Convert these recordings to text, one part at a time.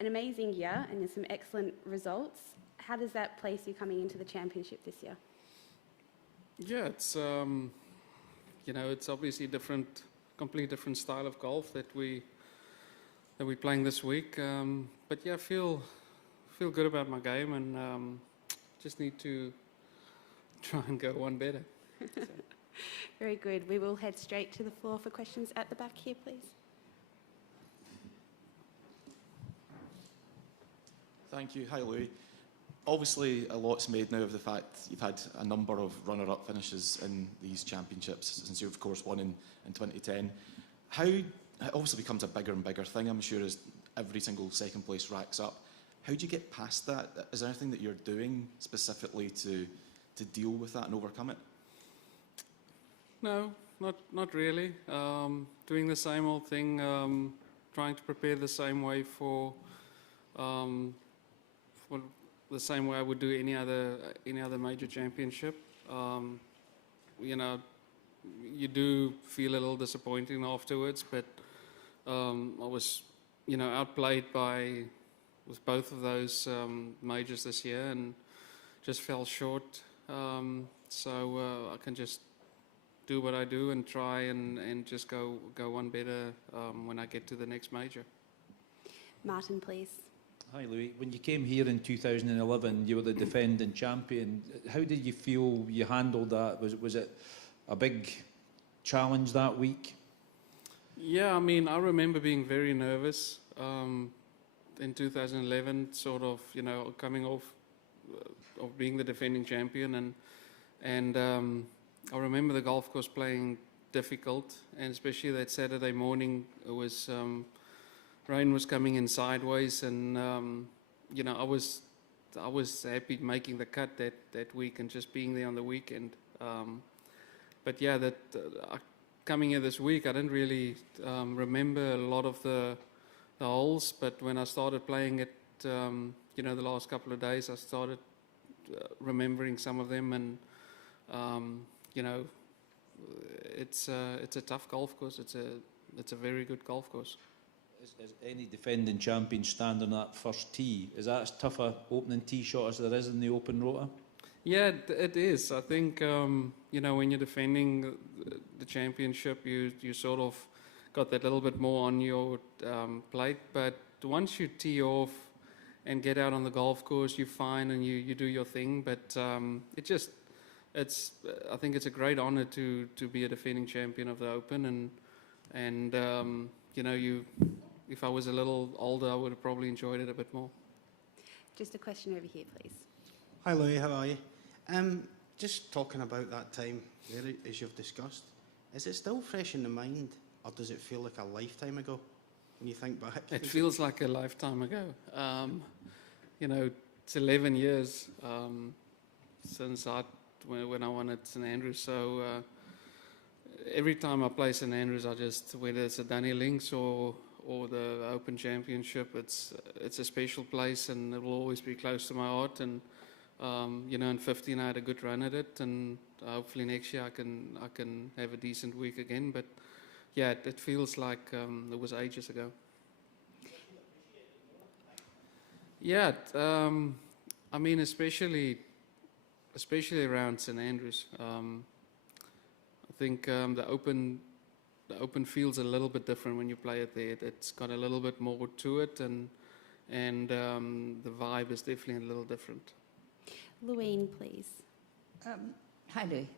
an amazing year and some excellent results. How does that place you coming into the championship this year? Yeah, it's it's obviously completely different style of golf that we're playing this week. But yeah, feel good about my game, and just need to try and go one better. So. Very good. We will head straight to the floor for questions at the back here, please. Thank you. Hi, Louis. Obviously, a lot's made now of the fact you've had a number of runner-up finishes in these championships since you, of course, won in 2010. How it obviously becomes a bigger and bigger thing, I'm sure, as every single second place racks up. How do you get past that? Is there anything that you're doing specifically to deal with that and overcome it? No, not really. Doing the same old thing, trying to prepare the same way for the same way I would do any other major championship. You do feel a little disappointing afterwards, but I was, outplayed with both of those majors this year and just fell short. So I can just do what I do and try and just go one better when I get to the next major. Martin, please. Hi, Louis. When you came here in 2011, you were the defending champion. How did you feel you handled that? Was it a big challenge that week? Yeah, I mean, I remember being very nervous in 2011, sort of, coming off of being the defending champion, and I remember the golf course playing difficult, and especially that Saturday morning, it was rain was coming in sideways, and I was happy making the cut that week and just being there on the weekend. But yeah, coming here this week, I didn't really remember a lot of the holes, but when I started playing it, the last couple of days, I started remembering some of them, and it's a tough golf course. It's a very good golf course. Is any defending champion stand on that first tee? Is that as tough a opening tee shot as there is in the open rota? Yeah, it is. I think when you're defending the championship, you sort of got that little bit more on your plate. But once you tee off and get out on the golf course, you're fine and you do your thing. But I think it's a great honor to be a defending champion of the Open, and if I was a little older, I would have probably enjoyed it a bit more. Just a question over here, please. Hi, Louis. How are you? Just talking about that time there, as you've discussed, is it still fresh in the mind, or does it feel like a lifetime ago when you think back? It feels like a lifetime ago. It's 11 years since when I won at St Andrews. So every time I play St Andrews, whether it's a Danny Links or the Open Championship, it's a special place, and it will always be close to my heart. And in 15 I had a good run at it, and hopefully next year I can have a decent week again. But yeah, it feels like it was ages ago. Yeah, I mean, especially around St Andrews. I think the Open feels a little bit different when you play it there. It's got a little bit more to it, and the vibe is definitely a little different. Louine, please. Hi, Louis.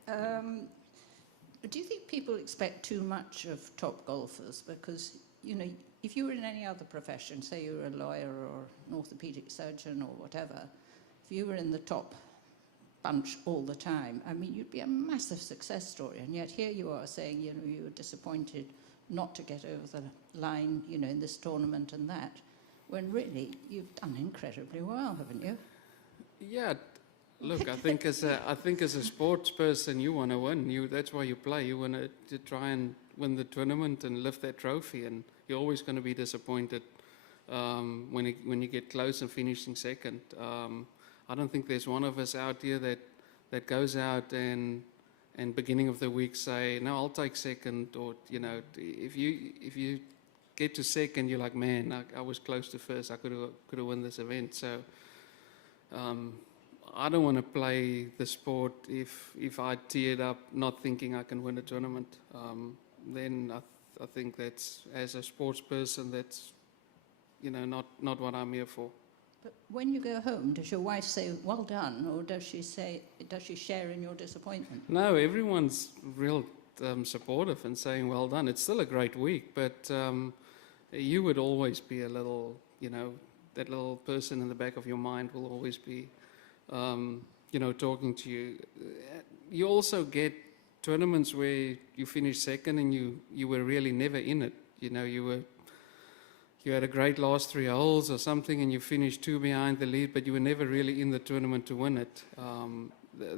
Do you think people expect too much of top golfers? Because, if you were in any other profession, say you were a lawyer or an orthopedic surgeon or whatever, if you were in the top bunch all the time, I mean, you'd be a massive success story. And yet here you are saying, you were disappointed not to get over the line, in this tournament and that, when really you've done incredibly well, haven't you? Yeah. Look, I think as a sports person, you want to win. That's why you play. You want to try and win the tournament and lift that trophy. And you're always going to be disappointed when you get close and finishing second. I don't think there's one of us out here that goes out and beginning of the week say, no, I'll take second, or if you get to second, you're like, man, I was close to first. I could have won this event. So I don't want to play the sport if I tee it up not thinking I can win a tournament. Then I think that's, as a sports person, that's not what I'm here for. But when you go home, does your wife say, well done, or does she share in your disappointment? No, everyone's real supportive and saying well done. It's still a great week, but you would always be a little, that little person in the back of your mind will always be, talking to you. You also get tournaments where you finish second and you were really never in it. You had a great last 3 holes or something and you finished 2 behind the lead, but you were never really in the tournament to win it.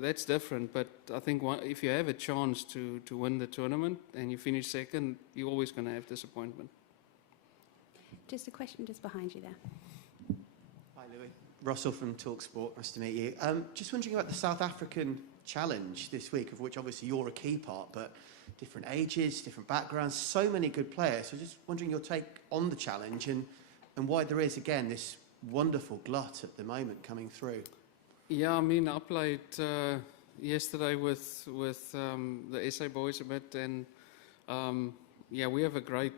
That's different, but I think if you have a chance to win the tournament and you finish second, you're always going to have disappointment. Just a question just behind you there. Hi, Louis. Russell from TalkSport. Nice to meet you. Just wondering about the South African Challenge this week, of which obviously you're a key part, but different ages, different backgrounds, so many good players. So just wondering your take on the challenge and why there is, again, this wonderful glut at the moment coming through. Yeah, I mean, I played yesterday with the SA boys a bit, and we have a great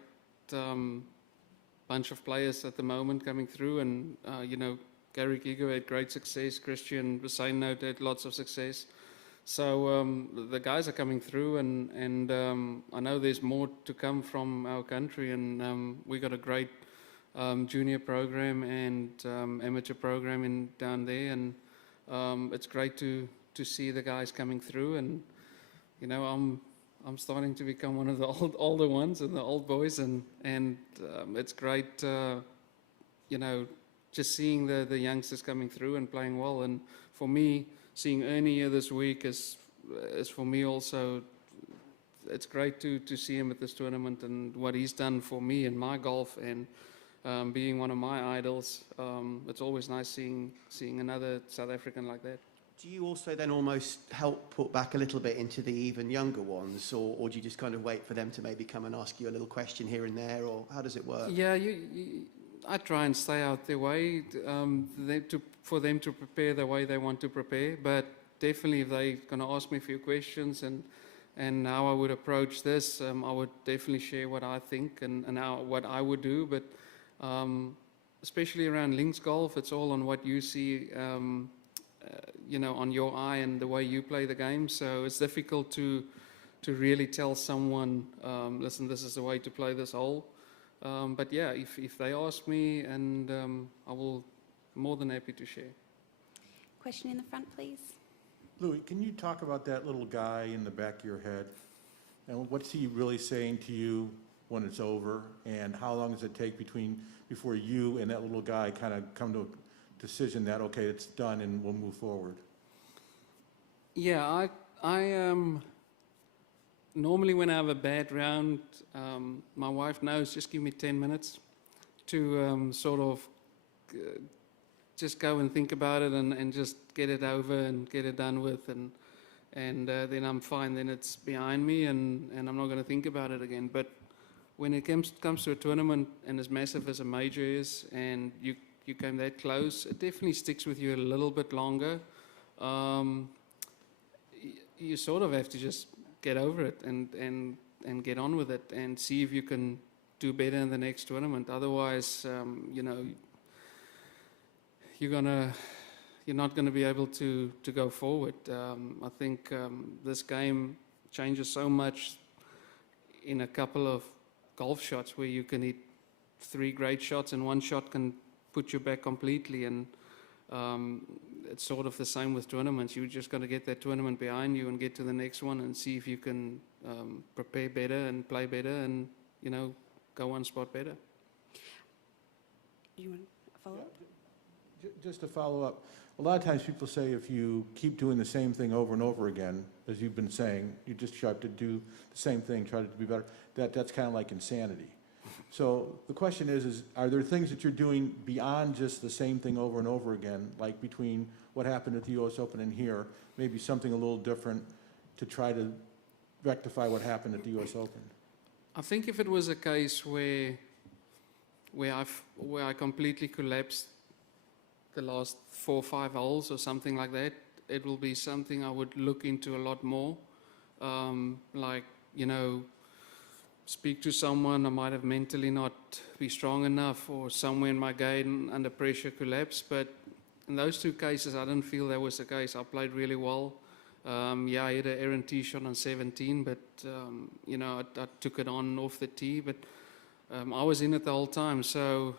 bunch of players at the moment coming through, and Gary Gigo had great success, Christian Hussein had lots of success. So the guys are coming through, and I know there's more to come from our country, and we got a great junior program and amateur program down there, and it's great to see the guys coming through, and I'm starting to become one of the older ones and the old boys, and it's great, just seeing the youngsters coming through and playing well. And for me, seeing Ernie here this week is for me also, it's great to see him at this tournament and what he's done for me in my golf, and being one of my idols. It's always nice seeing another South African like that. Do you also then almost help put back a little bit into the even younger ones, or do you just kind of wait for them to maybe come and ask you a little question here and there, or how does it work? Yeah, I try and stay out their way for them to prepare the way they want to prepare. But definitely, if they're going to ask me a few questions and how I would approach this, I would definitely share what I think and what I would do. But especially around links golf, it's all on what you see, on your eye and the way you play the game. So it's difficult to really tell someone, listen, this is the way to play this hole. But yeah, if they ask me, and I will more than happy to share. Question in the front, please. Louis, can you talk about that little guy in the back of your head? And what's he really saying to you when it's over? And how long does it take before you and that little guy kind of come to a decision that, okay, it's done and we'll move forward? Yeah, I normally when I have a bad round, my wife knows, just give me 10 minutes to sort of just go and think about it and just get it over and get it done with, and then I'm fine. Then it's behind me, and I'm not going to think about it again. But when it comes to a tournament and as massive as a major is, and you came that close, it definitely sticks with you a little bit longer. You sort of have to just get over it and get on with it and see if you can do better in the next tournament. Otherwise, you're not gonna be able to go forward. I think this game changes so much in a couple of golf shots where you can hit 3 great shots and one shot can put you back completely, and it's sort of the same with tournaments. You're just going to get that tournament behind you and get to the next one and see if you can prepare better and play better and, go one spot better. You want to follow up? Just to follow up, a lot of times people say if you keep doing the same thing over and over again, as you've been saying, you just try to do the same thing, try to be better, that's kind of like insanity. So the question is are there things that you're doing beyond just the same thing over and over again, like between what happened at the U.S. Open and here, maybe something a little different to try to rectify what happened at the U.S. Open? I think if it was a case where where I completely collapsed the last 4 or 5 holes or something like that, it will be something I would look into a lot more. Like, speak to someone. I might have mentally not be strong enough, or somewhere in my game under pressure collapse. But in those 2 cases, I didn't feel that was the case. I played really well. I hit an errant tee shot on 17, but I took it on off the tee. But I was in it the whole time. So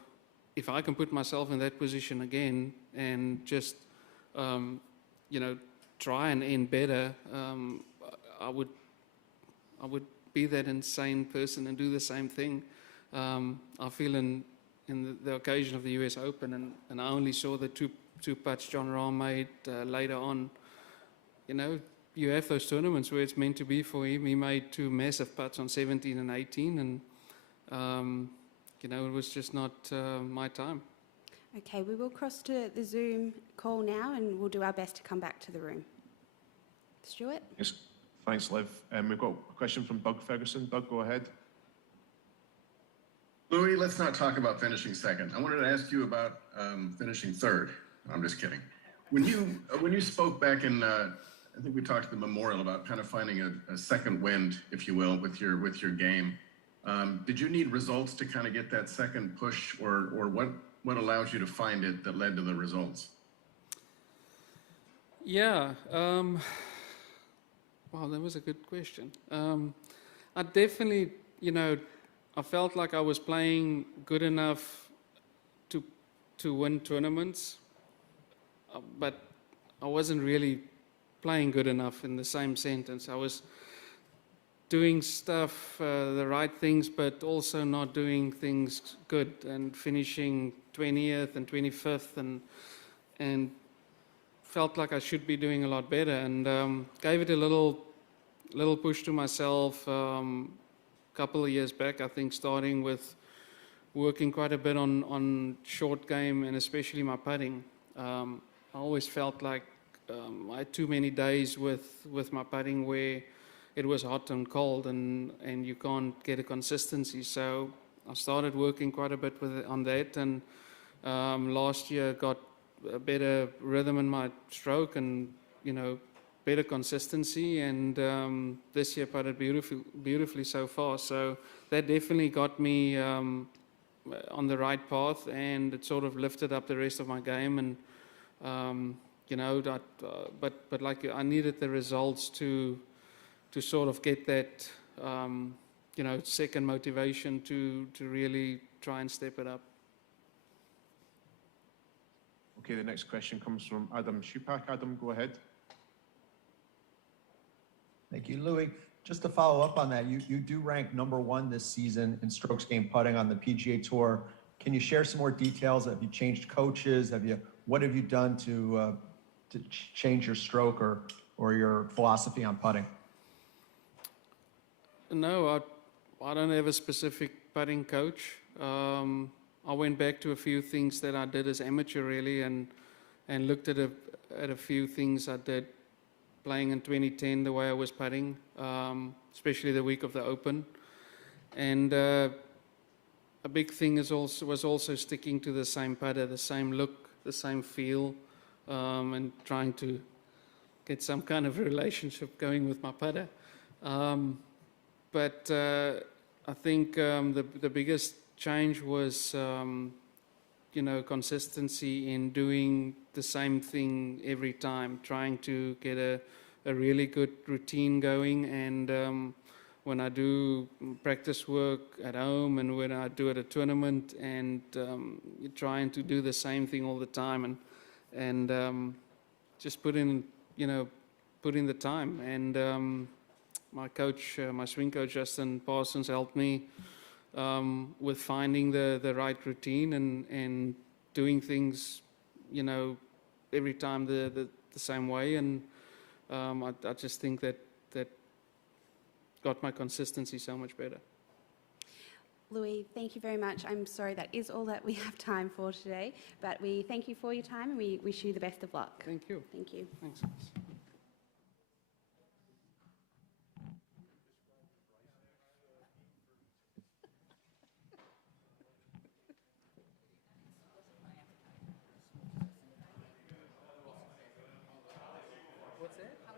if I can put myself in that position again and just try and end better, I would be that insane person and do the same thing. I feel in the occasion of the US Open, and I only saw the two putts John Rahm made later on. You have those tournaments where it's meant to be for him. He made 2 massive putts on 17 and 18, and it was just not my time. Okay, we will cross to the Zoom call now, and we'll do our best to come back to the room. Stuart? Yes, thanks, Liv. We've got a question from Doug Ferguson. Doug, go ahead. Louis, let's not talk about finishing second. I wanted to ask you about finishing third. I'm just kidding. When you spoke back in, I think we talked at the memorial about kind of finding a second wind, if you will, with your game. Did you need results to kind of get that second push, or what allows you to find it that led to the results? Yeah. Wow, that was a good question. I definitely, I felt like I was playing good enough to win tournaments, but I wasn't really playing good enough in the same sentence. I was doing stuff, the right things, but also not doing things good, and finishing 20th and 25th, and felt like I should be doing a lot better, and gave it a little push to myself a couple of years back, I think, starting with working quite a bit on short game, and especially my putting. I always felt like I had too many days with my putting where it was hot and cold, and you can't get a consistency. So I started working quite a bit on that, and last year got a better rhythm in my stroke, and better consistency, and this year putted beautifully so far. So that definitely got me on the right path, and it sort of lifted up the rest of my game. And but like I needed the results to sort of get that second motivation to really try and step it up. Okay, the next question comes from Adam Shupak. Adam, go ahead. Thank you, Louis. Just to follow up on that, you do rank #1 this season in strokes gained putting on the PGA Tour. Can you share some more details? Have you changed coaches? What have you done to change your stroke or your philosophy on putting? No, I don't have a specific putting coach. I went back to a few things that I did as amateur, really, and looked at a few things I did playing in 2010, the way I was putting, especially the week of the Open. And a big thing was also sticking to the same putter, the same look, the same feel, and trying to get some kind of relationship going with my putter. But I think the biggest change was, consistency in doing the same thing every time, trying to get a really good routine going. And when I do practice work at home and when I do at a tournament, and trying to do the same thing all the time, and just put in the time. And my coach, my swing coach, Justin Parsons, helped me with finding the right routine and doing things, every time the same way. And I just think that got my consistency so much better. Louis, thank you very much. I'm sorry, that is all that we have time for today, but we thank you for your time, and we wish you the best of luck. Thank you. Thank you. Thanks. What's that?